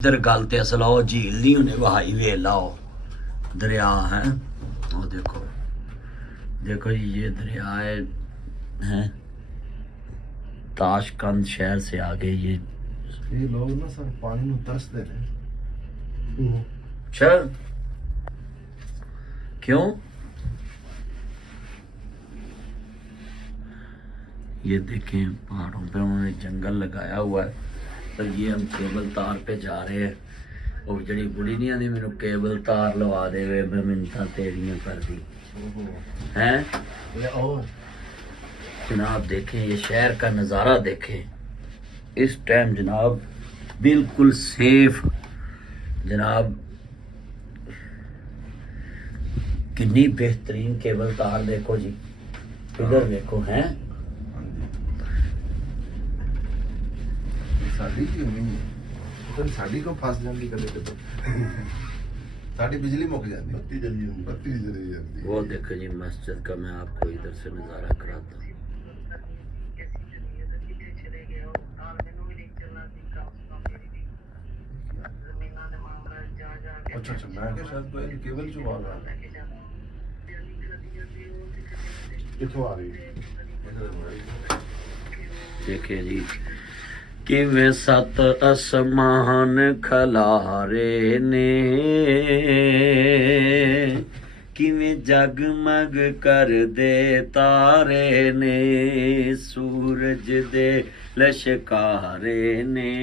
इधर गल ते असल आओ झील नहीं होने वहाई वे लाओ दरिया है। वो देखो देखो जी ये दरिया है ताशकंद शहर से आगे ये लोग ना सर पानी में तरसते रहे। अच्छा क्यों? ये देखें पहाड़ों पे उन्होंने जंगल लगाया हुआ है। तो ये हम केबल तार पे जा रहे हैं और जड़ी बुढ़ी नहीं आती मैंने केबल तार लवा दे वे मैं मिन्नतां तेरियां कर दी हैं। जनाब देखें ये शहर का नज़ारा देखें इस टाइम जनाब बिल्कुल सेफ जनाब। कितनी बेहतरीन केबल तार देखो जी इधर देखो हैं। साड़ी की नहीं है साड़ी को फंस जाती कदे तो साड़ी बिजली मुक जाती बत्ती जली जाती। वो देखो जी मस्जिद का मैं आपको इधर से नज़ारा कराता हूँ। अच्छा अच्छा मैं क्या शायद कोई केबल जो आ रहा है किथों आ रही है। देखिए जी किवें सत असमान खलारे ने किवें जगमग कर दे तारे ने सूरज दे लशकारे ने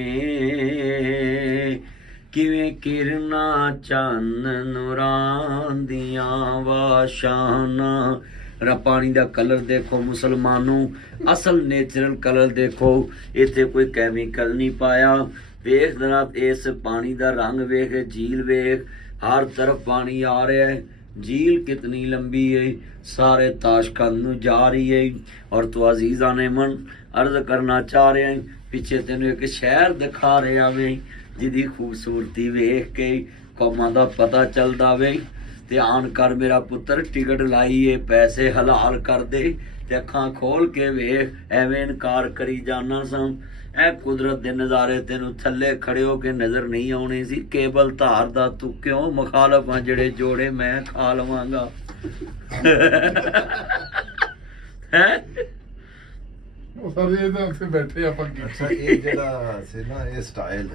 किवें किरना चन्न नूरां दियां वाशाना। पानी का कलर देखो मुसलमानों असल नेचुरल कलर देखो इत्थे कोई कैमिकल नहीं पाया। वेख जनाब इस पानी का रंग वेख झील वेख हर तरफ पानी आ रहा है। झील कितनी लंबी है सारे ताशकंद नूं जा रही है। और तो अजीज़ा ने मन अर्ज करना चाह रहे हैं पिछे तेन एक शहर दिखा रहा वे जिदी खूबसूरती वेख के कौमां दा पता चलदा वे। ध्यान कर मेरा पुत्र टिकट लाइए पैसे हलाल कर दे ते अखां खोल के वेख एवें इनकार करी जाना सन। ए कुदरत दे नज़ारे तेनू थल्ले खड़े हो के नज़र नहीं आने सी। केबल धार दा तू क्यों मुखालफ आ जेड़े जोड़े मैं खा लवांगा है ਸਾਰੇ ਇਹਦੇ ਉੱਤੇ ਬੈਠੇ ਆਪਾਂ ਕੀ। ਅੱਛਾ ਇਹ ਜਿਹੜਾ ਸੀ ਨਾ ਇਹ ਸਟਾਈਲ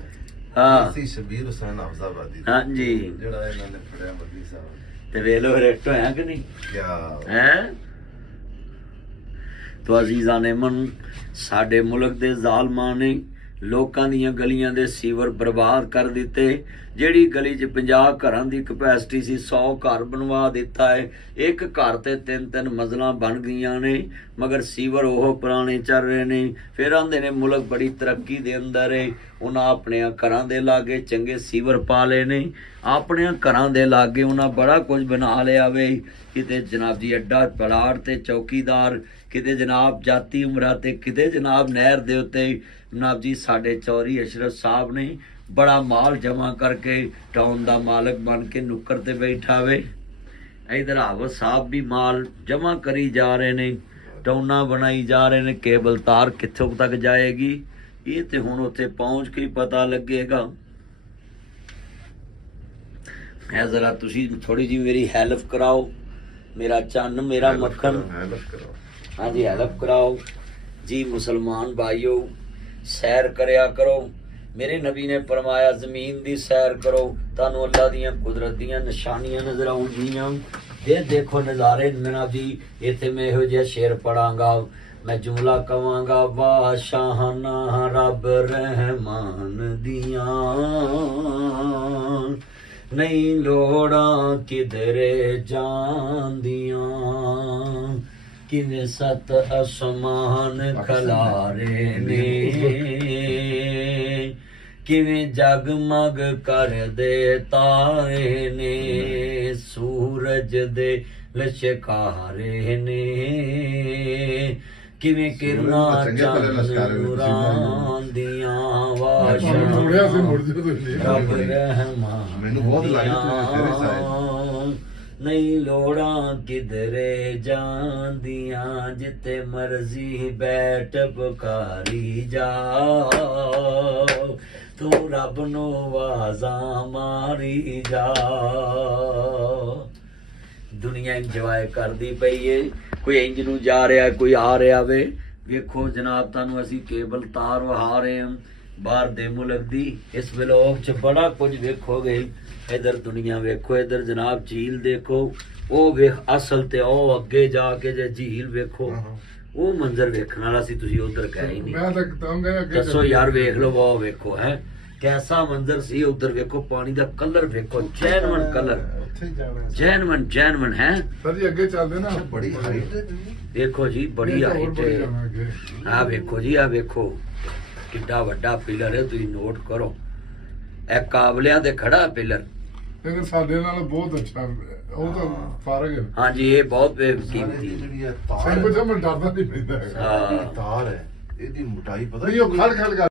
हाँ ਸੀ ਸ਼ਬੀਰ ਹੁਸੈਨ ਹਫਜ਼ਾਬਾਦੀ हाँ जी ਜਿਹੜਾ ਇਹਨਾਂ ਨੇ ਫੜਿਆ ਮੱਦੀ ਸਾਹਿਬ ते वेलो रेट होया कि नहीं क्या है। तो अजीज़ा ने मन साडे मुल्क दे जालमां ने लोकां दीयां गलियां दे सीवर बर्बाद कर दिते। ਜਿਹੜੀ गली 'ਚ 50 ਘਰਾਂ ਦੀ ਕਪੈਸਿਟੀ ਸੀ 100 ਘਰ ਬਣਵਾ ਦਿੱਤਾ ਹੈ। ਇੱਕ ਘਰ ਤੇ 3-3 ਮੰਜ਼ਲਾਂ ਬਣ ਗਈਆਂ ਨੇ ਮਗਰ ਸੀਵਰ ਉਹ ਪੁਰਾਣੇ ਚੱਲ ਰਹੇ ਨੇ। ਫਿਰ ਆਂਦੇ ਨੇ ਮੁਲਕ ਬੜੀ ਤਰੱਕੀ ਦੇ ਅੰਦਰ ਹੈ ਉਹਨਾਂ ਆਪਣੇ ਘਰਾਂ ਦੇ ਲਾਗੇ ਚੰਗੇ ਸੀਵਰ ਪਾ ਲਏ ਨੇ। ਆਪਣੇ ਘਰਾਂ ਦੇ ਲਾਗੇ ਉਹਨਾਂ ਬੜਾ ਕੁਝ ਬਣਾ ਲਿਆ ਵੇ। ਕਿਤੇ ਜਨਾਬ ਜੀ ਅੱਡਾ ਪਲਾਟ ਤੇ ਚੌਕੀਦਾਰ ਕਿਤੇ ਜਨਾਬ ਜਾਤੀ ਉਮਰਾ ਤੇ ਕਿਤੇ ਜਨਾਬ ਨਹਿਰ ਦੇ ਉੱਤੇ जनाब जी साढ़े चौधरी अशरफ साहब ने बड़ा माल जमा करके टाउन का मालिक बन के नुक्कर ते बैठा वे। इधर हावत साहब भी माल जमा करी जा रहे ने टाउना बनाई जा रहे ने। केबल तार कित्थों तक जाएगी ये तो हुण उत्थे पहुँच के ही पता लगेगा। मैं जरा तुसी थोड़ी जी मेरी हेल्प कराओ मेरा चन्न मेरा मक्खन हाँ जी हेल्प कराओ जी। मुसलमान भाइयों सैर करया करो। मेरे नबी ने फरमाया जमीन दी सैर करो तानू अल्लाह दियां कुदरत दियां निशानियां नजर आउंदियां। देखो नज़ारे जनाब जी इत्थे मैं इहो जिहा शेर पढ़ांगा मैं जुमला कवांगा वाह शाहना रब रहमान दियां नहीं लोड़ा किधरे जांदियां किवें सत असमान खलारे ने किवें जगमग कर दे तारे ने सूरज दे लशकारे ने किवें किरना चंद्रां दियां वाशां रब रहमान नहीं लोड़ा किधरे जांदियां जिते मर्जी बैठ पुकारी जाओ। ਤੂੰ ਰੱਬ ਨੂੰ ਆਵਾਜ਼ਾਂ ਮਾਰੀ ਜਾ। ਦੁਨੀਆ ਇੰਜੋਏ ਕਰਦੀ ਪਈ ਏ, ਕੋਈ ਇੰਜ ਨੂੰ ਜਾ ਰਿਹਾ, ਕੋਈ ਆ ਰਿਹਾ ਵੇ। ਵੇਖੋ ਜਨਾਬ, ਤੁਹਾਨੂੰ ਅਸੀਂ ਕੇਬਲ ਤਾਰ ਵਹਾ ਰਹੇ ਹਾਂ ਬਾਹਰ ਦੇ ਮੁਲਕ ਦੀ। ਇਸ ਵਲੋਗ 'ਚ ਬੜਾ ਕੁਝ ਵੇਖੋਗੇ। ਇਧਰ ਦੁਨੀਆ ਵੇਖੋ, ਇਧਰ ਜਨਾਬ ਝੀਲ ਦੇਖੋ, ਉਹ ਵੇਖ ਅਸਲ ਤੇ ਉਹ ਅੱਗੇ ਜਾ ਕੇ ਜੇ ਝੀਲ ਵੇਖੋ, ਉਹ ਮੰਜ਼ਰ ਵੇਖਣ ਵਾਲਾ ਸੀ। ਤੁਸੀਂ ਉਧਰ ਗਏ ਹੀ ਨਹੀਂ। ਮੈਂ ਤਾਂ ਕਹਾਂਗਾ ਦੱਸੋ ਯਾਰ, ਵੇਖ ਲਓ ਉਹ ਵੇਖੋ ਹੈ ਕੈਸਾ ਮੰਜ਼ਰ ਸੀ। ਉਧਰ ਵੇਖੋ ਪਾਣੀ ਦਾ ਕਲਰ ਵੇਖੋ, ਜੈਨੂਇਨ ਕਲਰ, ਉੱਥੇ ਹੀ ਜਾਣਾ ਜੈਨੂਇਨ ਹੈ। ਸਰ ਜੀ ਅੱਗੇ ਚੱਲਦੇ ਨਾ। ਬੜੀ ਹਾਈਟ ਹੈ ਦੇਖੋ ਜੀ, ਬੜੀ ਹਾਈਟ ਹੈ। ਹੈ। ਆ ਵੇਖੋ ਜੀ, ਆ ਵੇਖੋ ਕਿੱਡਾ ਵੱਡਾ ਪਿਲਰ ਹੈ। ਤੁਸੀਂ ਨੋਟ ਕਰੋ, ਇਹ ਕਾਬਲਿਆਂ ਤੇ ਖੜਾ ਪਿਲਰ। ਲੇਕਿਨ ਸਾਡੇ ਨਾਲ ਬਹੁਤ ਅੱਛਾ, ਉਹ ਤਾਂ ਫਰਕ ਹੈ। ਹਾਂਜੀ, ਇਹ ਬਹੁਤ ਸਾਰੀ ਕੀਮਤੀ ਜਿਹੜੀ ਇਹ ਸਭ ਤਾਰ ਕੁਝ ਮੈਂ ਡਰਦਾ ਨਹੀਂ ਪੈਂਦਾ ਹੈਗਾ। ਹਾਂ। ਤਾਰ ਹੈ, ਇਹਦੀ ਮੋਟਾਈ ਪਤਾ ਨਹੀਂ ਉਹ ਖੜ ਖੜ ਕਰ